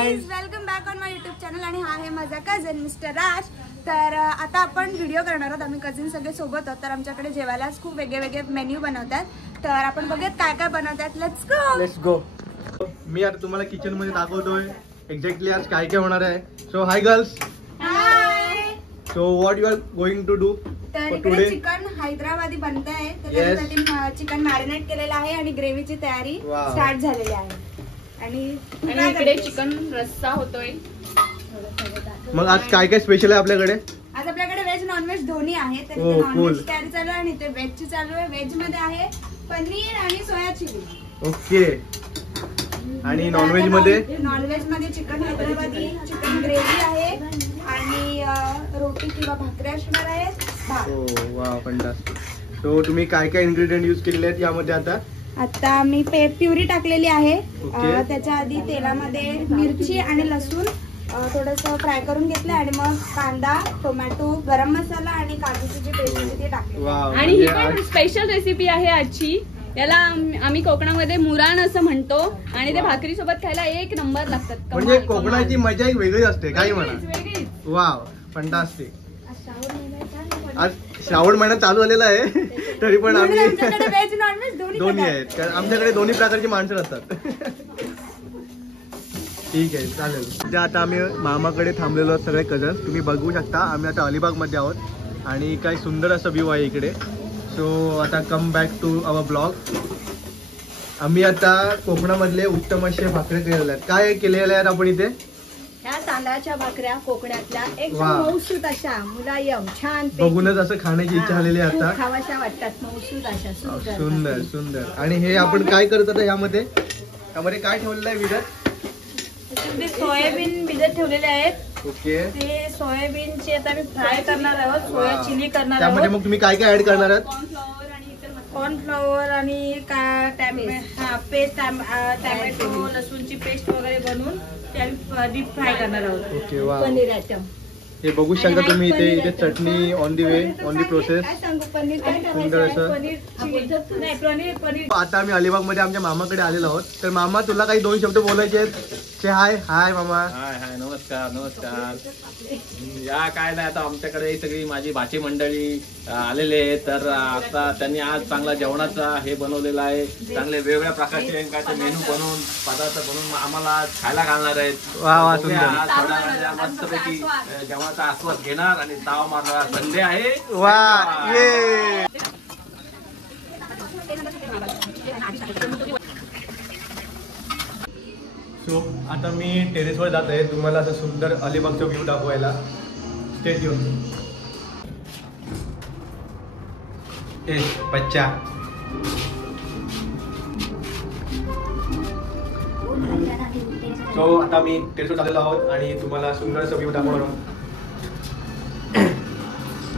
Guys, welcome back on my YouTube channel आणि हा आहे माझा कझन मिस्टर राज। तर आता आपण व्हिडिओ करणार आहोत, आम्ही कझन सगळे सोबत आहोत। तर आमच्याकडे जेवायला खूप वेगळे मेन्यू बनवतात, तर आपण बघूयात काय काय बनवतात। Let's go. मी आता तुम्हाला किचन मध्ये दाखवतोय एक्झॅक्टली आज काय काय होणार आहे। So hi girls. Hi. So what you are going to do तर इकडे चिकन हैदराबादी बनतंय, तर त्यासाठी चिकन मॅरिनेट केलेलं आहे आणि ग्रेव्हीची तयारी स्टार्ट झालेली आहे। आणि इकडे चिकन रस्सा होतोय। मग आज काय काय स्पेशल आहे आपल्याकडे? आज आपल्याकडे व्हेज नॉन व्हेज दोन्ही आहे। तर नॉनव्हेज तयारी चालू आहे आणि ते व्हेज ची चालू आहे। व्हेज मध्ये आहे पनीर आणि सोया चिली। ओके। आणि नॉनव्हेज मध्ये चिकन हैदराबादी, चिकन ग्रेव्ही आहे आणि रोटी किंवा भाकरी असणार आहे। ओ वाव, फंटास्टिक। सो तुम्ही काय काय इन्ग्रेडियंट यूज केलेले आहेत यामध्ये? आता मी प्युरी टाकलेली आहे। त्याच्या आधी तेलामध्ये मिरची आणि लसूण थोडस फ्राय करून घेतलं आणि मग कांदा, टोमॅटो, गरम मसाला आणि काजूची जी पेस्ट होती ती टाकली। आणि ही पण स्पेशल रेसिपी आहे आजची। याला आम्ही कोकणामध्ये मुराण असं म्हणतो आणि ते भाकरी सोबत खायला एक नंबर लागतात। म्हणजे कोकणाची मजा एक वेगळी असते, काही म्हणा। Wow, fantastic. आज श्रावण महिना चालू झालेला आहे, तरी पण आम्ही व्हेज नॉनव्हेज दोन्ही आहेत, कारण आमच्याकडे दोन्ही प्रकारची माणसं असतात। ठीक आहे, चालेल। आता आम्ही मामाकडे थांबलेलो आहोत सगळे कझन। तुम्ही बघू शकता आम्ही आता अलिबाग मध्ये आहोत आणि काय सुंदर असा व्ह्यू आहे इकडे। सो आता come back to our blog. आम्ही आता कोकणामधले उत्तम असे भाकरे केलेले आहेत। काय केलेले आहेत आपण इथे? ह्या तांदळाच्या भाकऱ्या कोकणातल्या एकदम मऊसूत अशा, मुलायम, छान, बघूनच असं खाण्याची इच्छा झालेली आहे आता। खावाशा वाटतात, मऊसूत अशा, सुंदर सुंदर। आणि हे आपण काय करत आता यामध्ये काय ठेवलेलं आहे विदत? सोयाबीन भिजत ठेवलेले आहेत। ओके। ते सोयाबीनचे आता मी फ्राय करणार आहोत, सोया चिली करणार आहोत। त्यामध्ये मग तुम्ही काय काय ऍड करणार आहात? कॉर्नफ्लॉवर आणि पेस्ट, टॅमॅटो, लसूणची पेस्ट वगैरे बनवून डीप फ्राय करणार आहोत। ओके, वा। पनीर आयटम हे बघू शकता तुम्ही इथे चटणी on the way, on the process. सुंदर असं। आता आम्ही अलिबाग मध्ये आमच्या मामाकडे आलेलो आहोत। तर मामा, तुला काही दोन शब्द बोलायचे आहेत? हाय हाय मामा। हाय हाय, नमस्कार नमस्कार। या काय नाही, आता आमच्याकडे सगळी माझी भाची मंडळी आलेले आहेत। तर आता त्यांनी आज चांगला जेवणाचा हे बनवलेला आहे। चांगले वेगवेगळ्या प्रकारचे काय ते मेनू बनवून, पदार्थ बनवून आम्हाला खायला घालणार आहेत। वा वा, सुंदर। थोड्या वेळा मस्तपैकी जेवणाचा आस्वाद घेणार आणि ताव मारणार। संडे आहे। वा, ये। सो आता मी टेरेसवर जात आहे तुम्हाला असं सुंदर अलिबागचा व्ह्यू दाखवायला। Stay tune. बच्चा। सो आता मी टेरेसवर चाललेलो आहोत आणि तुम्हाला सुंदर असं व्ह्यू दाखवणार आहोत।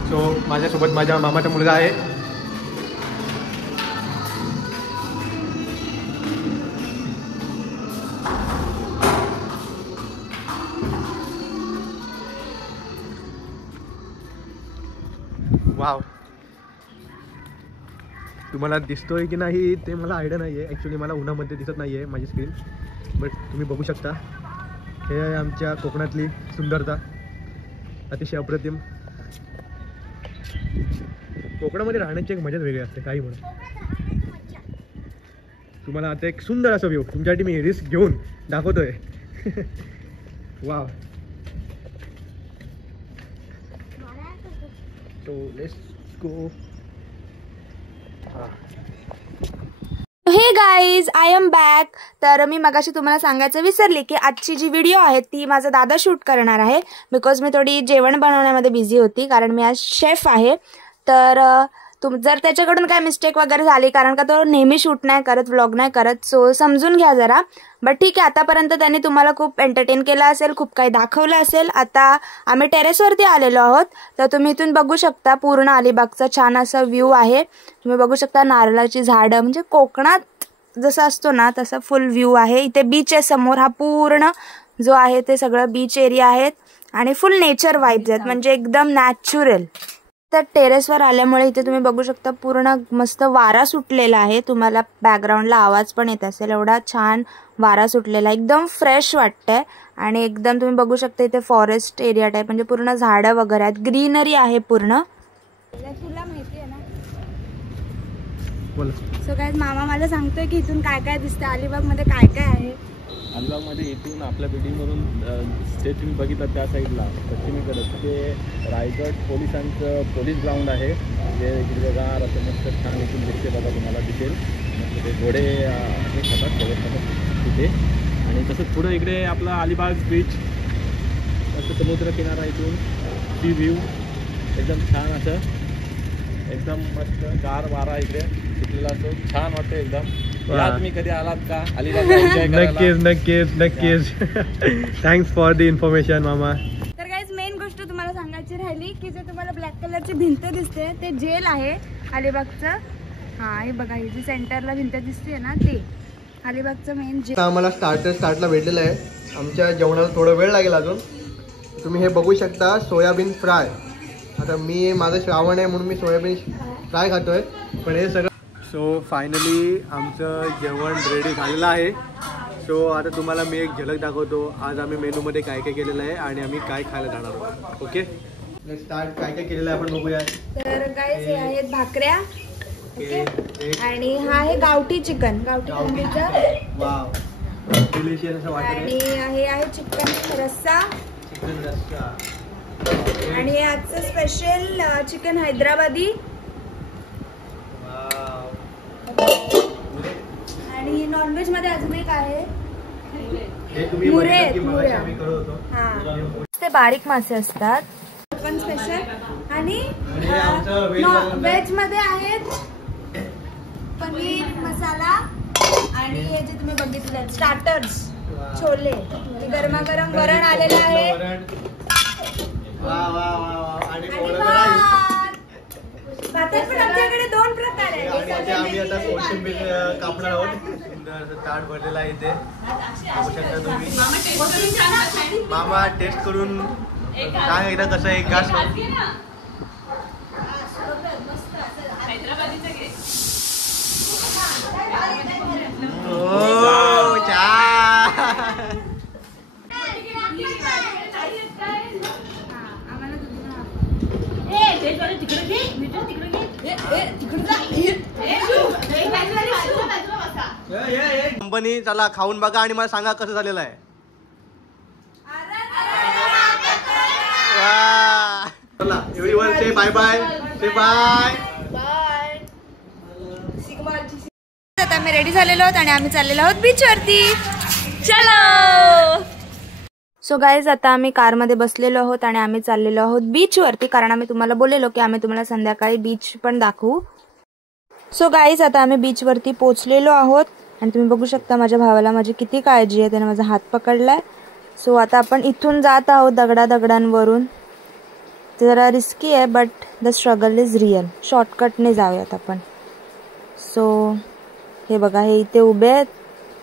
सो माझ्यासोबत माझ्या मामाचा मुलगा आहे। वाव, तुम्हाला दिसतोय की नाही ते मला आयडिया नाही आहे। ॲक्च्युली मला उन्हामध्ये दिसत नाही आहे माझी स्क्रीन, बट तुम्ही बघू शकता। हे आहे आमच्या कोकणातली सुंदरता, अतिशय अप्रतिम। कोकणामध्ये राहण्याची एक मजाच वेगळी असते, काही म्हणून। तुम्हाला आता एक सुंदर असा व्ह्यू तुमच्यासाठी मी रिस्क घेऊन दाखवतोय। वाव। So let's go. हे गाईज, आय एम बॅक। तर मी मगाशी तुम्हाला सांगायचं विसरली की आजची जी व्हिडिओ आहे ती माझा दादा शूट करणार आहे, बिकॉज मी थोडी जेवण बनवण्यामध्ये बिझी होती, कारण मी आज शेफ आहे। तर जर त्याच्याकडून काय मिस्टेक वगैरे झाली, कारण का तो नेहमी शूट नाही करत, व्लॉग नाही करत, सो समजून घ्या जरा। बट ठीक आहे, आतापर्यंत त्यांनी तुम्हाला खूप एंटरटेन केलं असेल, खूप काही दाखवलं असेल। आता आम्ही टेरेसवरती आलेलो आहोत, तर तुम्ही इथून बघू शकता पूर्ण अलिबागचा छान असा व्ह्यू आहे। तुम्ही बघू शकता नारळाची झाडं, म्हणजे कोकणात जसं असतो ना तसा फुल व्ह्यू आहे। इथे बीच आहे समोर, हा पूर्ण जो आहे ते सगळं बीच एरिया आहेत आणि फुल नेचर वाईब्स आहेत, म्हणजे एकदम नॅचरल। तर टेरेसवर आल्यामुळे इथे तुम्ही बघू शकता पूर्ण मस्त वारा सुटलेला आहे. तुम्हाला बॅकग्राऊंडला आवाज पण येत असेल, एवढा छान वारा सुटलेला, एकदम फ्रेश वाटतंय. आणि एकदम तुम्ही बघू शकता इथे फॉरेस्ट एरिया टाईप, म्हणजे पूर्ण झाडं वगैरे आहेत, ग्रीनरी आहे पूर्ण. तुला माहिती आहे ना. सो गाईज मामा मला सांगतोय की इथून काय काय दिसतं, अलिबागमध्ये काय काय आहे. अलिबागमध्ये इथून आपल्या बिल्डिंगवरून जे तुम्ही बघितलं त्या साईडला पश्चिमेकडे ते रायगड पोलिसांचं पोलीस ग्राउंड आहे. जे हिरवेगार असं मस्त छान इथून दिसते बघा, तुम्हाला दिसेल. मस्त ते घोडे हे खातात तिथे. आणि तसंच पुढं इकडे आपला अलिबाग बीच, मस्त समुद्रकिनारा, इथून सी व्ह्यू एकदम छान असं, एकदम मस्त गार वारा इकडे सुटलेला असतो, छान वाटतं एकदम. तुम्ही कधी आलात का अलिबाग? नक्कीच. थँक्स फॉर द इन्फॉर्मेशन मामा. तर गाईज मेन गोष्ट तुम्हाला सांगायची राहिली की जे तुम्हाला ब्लॅक कलरची भिंत दिसते ते जेल आहे अलिबागचं. हा हे बघा, ही जी सेंटरला भिंत दिसते ना ते अलिबागचं मेन जेल. आम्हाला स्टार्टला भेटलेलं आहे. आमच्या जेवणाला थोडा वेळ लागेल अजून. तुम्ही हे बघू शकता, सोयाबीन फ्राय. आता माझं श्रावण आहे म्हणून मी सोयाबीन फ्राय खातोय. पण हे सगळं सो फायनली आमचं जेवण रेडी झालेलं आहे. सो आता तुम्हाला मी एक झलक दाखवतो आज आम्ही मेनूमध्ये काय काय केलेलं आहे आणि आम्ही काय खायला जाणार आहोत. Okay, start. काय काय केलेलं आहे आपण बघूया. तर गाईज हे आहेत भाकऱ्या आणि हा आहे गावठी चिकन, गावठी कोंबडीचं. वाव, डिलिशियस असं वाटतं. आणि हे आहे चिकन रस्सा. आणि हे आजचं स्पेशल चिकन हैदराबादी. आणि नॉनव्हेज मध्ये अजून एक आहे मुरे. ते बारीक मासे असतात पण स्पेशल. आणि व्हेज मध्ये आहेत पनीर मसाला आणि हे जे तुम्ही बघितलं स्टार्टर्स, छोले. गरमागरम वरण आलेलं आहे. भातात पण आमच्याकडे 2 प्रकार आहेत. आम्ही आता कोशिंबीर कापणार आहोत. सुंदर ताट भरलेला आहे इथे, बघू शकता तुम्ही. मामा टेस्ट करून सांग एकदा कसं आहे. घास कंपनी. चला खाऊन बघा आणि मला सांगा कसं झालेलं आहे. चला एव्हरीवन से बाय बाय. से बाय. आता आम्ही रेडी झालेलो आहोत आणि आम्ही चाललेलो आहोत बीच वरती. चलो. सो गाईज आता आम्ही कारमध्ये बसलेलो आहोत आणि आम्ही चाललेलो आहोत बीच वरती, कारण आम्ही तुम्हाला बोललेलो की आम्ही तुम्हाला संध्याकाळी बीच पण दाखवू. सो गाईज आता आम्ही बीच वरती पोहोचलेलो आहोत आणि तुम्ही बघू शकता माझ्या भावाला माझी किती काळजी आहे, त्याने माझा हात पकडलाय. सो आता आपण इथून जात आहोत दगडांवरून. ते जरा रिस्की आहे but the struggle is real. शॉर्टकटने जाऊयात आपण. सो हे बघा, हे इथे उभे आहेत,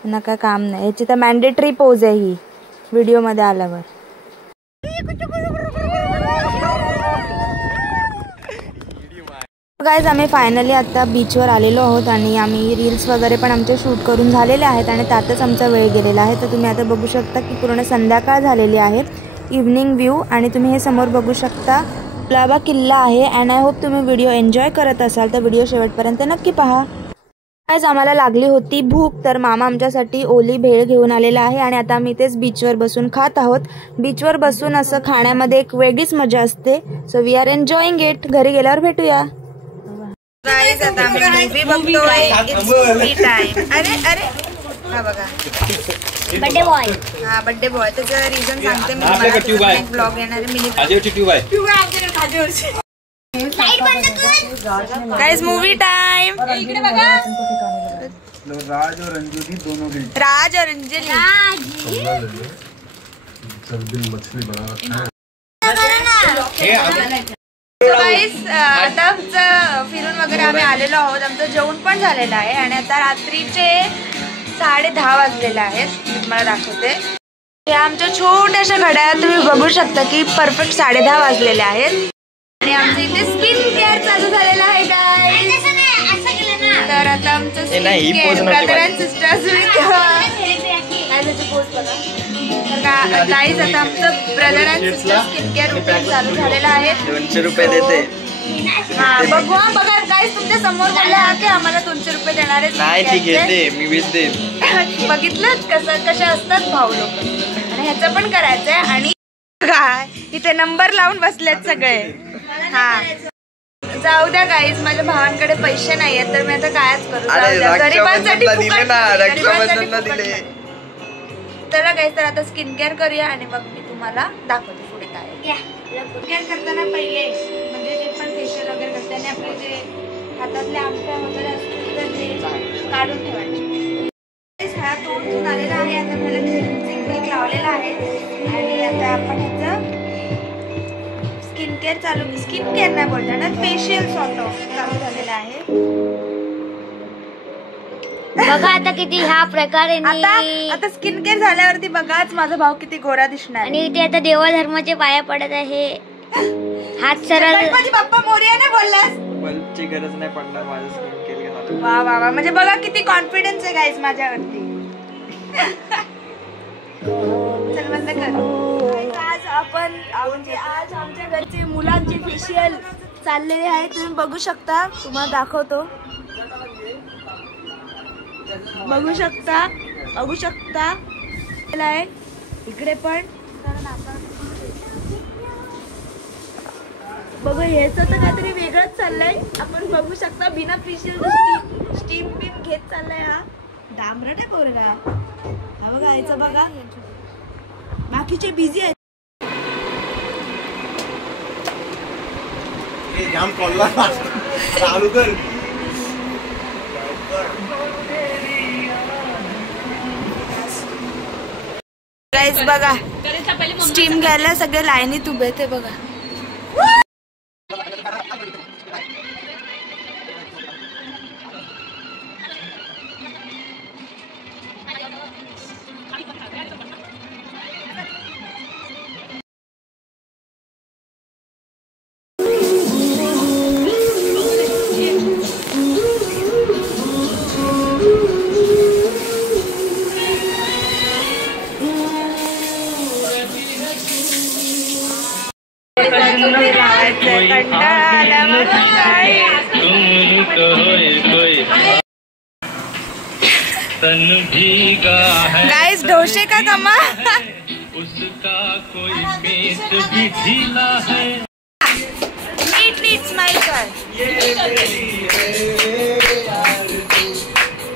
त्यांना काय काम नाही. याची तर मॅन्डेटरी पोज आहे ही व्हिडिओमध्ये आल्यावर. गाईज आम्ही फायनली आता बीचवर आलेलो आहोत आणि आम्ही रील्स वगैरे पण आमचे शूट करून झालेले आहेत आणि त्यातच आमचा वेळ गेलेला आहे. तर तुम्ही आता बघू शकता की पूर्ण संध्याकाळ झालेली आहे, इव्हनिंग व्ह्यू. आणि तुम्ही हे समोर बघू शकता कुलाबा किल्ला आहे. अँड आय होप तुम्ही व्हिडिओ एन्जॉय करत असाल तर व्हिडिओ शेवटपर्यंत नक्की पहा. आज आम्हाला लागली होती भूक, तर मामा आमच्यासाठी ओली भेळ घेऊन आलेला आहे आणि आता आम्ही इथेच बीचवर बसून खात आहोत. बीचवर बसून असं खाण्यामध्ये एक वेगळीच मजा असते. So we are enjoying it. घरी गेल्यावर भेटूया. गाईज आता आम्ही मूवी बघतोय. It's movie time. अरे हा बघा, बर्थडे बॉय. हा बर्थडे बॉय. त्याचं रिझन सांगते मी तुम्हाला. एक ब्लॉग येणार आहे मिनी. Guys movie time. इकडे बघा, राज और अंजलि दोनों गई. राज और अंजलि. मछली बना. गाइस आता आमचं फिरून वगैरे आम्ही आलेलो आहोत. आमचं जेवण पण झालेलं आहे आणि आता रात्रीचे 10:30 वाजलेले आहेत. मी तुम्हाला दाखवते. या आमच्या छोट्याशा घड्याळात तुम्ही बघू शकता की परफेक्ट 10:30 वाजलेले आहेत. आणि आमचं इथे स्किन केअर चालू झालेलं आहे गाईज. तर आता आमचं skin care brother and sisters तर गाईज आता आमचं brother and sister skin care routine चालू झालेलं आहे. 200 रुपये देते. हा बघू. बघा गाईज तुमच्या समोर बोलला की आम्हाला 200 रुपये देणार आहे. नाही ती घेते, मी 20 देईन. बघितलं कसे असतात भाऊ लोक. आणि ह्याचं पण करायचंय. आणि काय इथे नंबर लावून बसलेत सगळे. हा जाऊ द्या गाईज, माझ्या भावांकडे पैसे नाहीयेत तर मी आता कायच करू. गरिबांसाठी दिले. तर गाईज तर आता स्किन केअर करूया आणि मग मी तुम्हाला दाखवते पुढे काय. स्किन केअर करताना पहिले म्हणजे जे पण फेशियल वगैरे करते आणि आपले जे हातातले आमट्या वगैरे असतील तर ते काढून ठेवायचे. हा तोडून आलेला आहे. आता मला क्लिनिक लावलेला आहे आणि आता आपण ह्याचं स्किन केअर स्किन केअर नाही बोलताना फेशियल सॉर्ट ऑफ चालू झालेला आहे. बघा आता किती ह्या प्रकारे आता स्किन केअर झाल्यावरती बघाच माझा भाऊ किती गोरा दिसणार. आणि इथे आता देवा धर्माचे पाया पडत आहे. हात सरळ. गणपती बाप्पा मोरया नाही बोललास. बल्बची गरज नाही पडणार माझं स्किन केअर झालं. वा वा वा. म्हणजे बघा किती कॉन्फिडन्स आहे गाईज माझ्यावरती. चल बंद कर. आज आमच्या घरचे मुलांचे फेशियल चाललेले आहे. तुम्ही बघू शकता. तुम्हाला दाखवतो. बघू शकता इकडे पण. बघू ह्याच तर काहीतरी वेगळंच चाललंय. आपण बघू शकता बिना फेशियल स्टीम बिम घेत चाललाय. हा डांबरट आहे पोरगा. हा बघा याचं बघा. बाकीचे बिझी आहेत. जाम कॉलला चालू कर. गाईज बघा स्टीम घ्यायला सगळे लाईनीत उभे ते बघा. गाइस ढोसे का कमा उसका कोई पेट भी ढीला है. नीट स्माइल कर.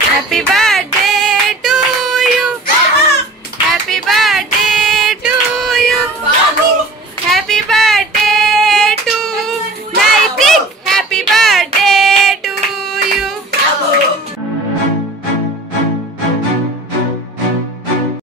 Happy birthday.